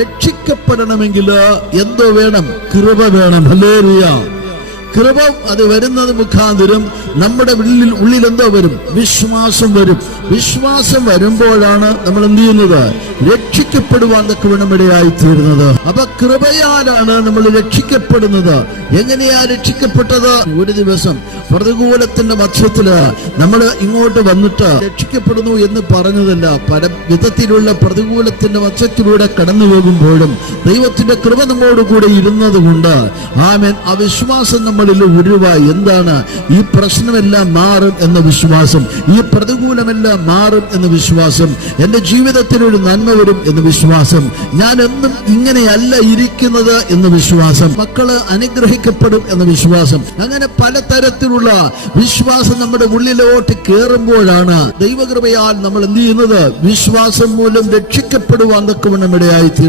രക്ഷിക്കപ്പെടണമെങ്കിൽ എന്തോ വേണം? കൃപ വേണം. ഹല്ലേലൂയ. കൃപ അത് വരുന്നത് മുഖാന്തരം നമ്മുടെ ഉള്ളിൽ എന്തോ വരും? വിശ്വാസം വരും. വിശ്വാസം വരുമ്പോഴാണ് നമ്മൾ എന്ത് ചെയ്യുന്നത്? രക്ഷിക്കപ്പെടുവാൻ തക്കവണ്ണമിടയായി തീരുന്നത്. അപ്പൊ കൃപയാലാണ് നമ്മൾ രക്ഷിക്കപ്പെടുന്നത്. എങ്ങനെയാ രക്ഷിക്കപ്പെട്ടത്? ഒരു ദിവസം പ്രതികൂലത്തിന്റെ മധ്യത്തില് നമ്മൾ ഇങ്ങോട്ട് വന്നിട്ട് രക്ഷിക്കപ്പെടുന്നു എന്ന് പറഞ്ഞതല്ല. പല വിധത്തിലുള്ള പ്രതികൂലത്തിന്റെ മധ്യത്തിലൂടെ കടന്നു പോകുമ്പോഴും ദൈവത്തിന്റെ കൃപ നമ്മോട് കൂടെ ഇരുന്നത് കൊണ്ട് ആമേൻ, ആ വിശ്വാസം നമ്മളിൽ ഉരുവായി. എന്താണ്? ഈ പ്രശ്നമെല്ലാം മാറും എന്ന വിശ്വാസം, ഈ പ്രതികൂലമെല്ലാം മാറും എന്ന വിശ്വാസം, എന്റെ ജീവിതത്തിൽ ഒരു നന്മ വരും എന്ന വിശ്വാസം, ഞാൻ എന്നും ഇങ്ങനെയല്ല ഇരിക്കുന്നത് എന്ന വിശ്വാസം, മക്കള് അനുഗ്രഹിക്കപ്പെടും എന്ന വിശ്വാസം, അങ്ങനെ പലതരത്തിലുള്ള വിശ്വാസം നമ്മുടെ ഉള്ളിലോട്ട് കയറുമ്പോഴാണ് ദൈവകൃപയാൽ നമ്മൾ എന്ത് ചെയ്യുന്നത്? വിശ്വാസം മൂലം രക്ഷിക്കപ്പെടുവാൻ തക്കവണ്ണം ഇടയായി തീരുന്നത്.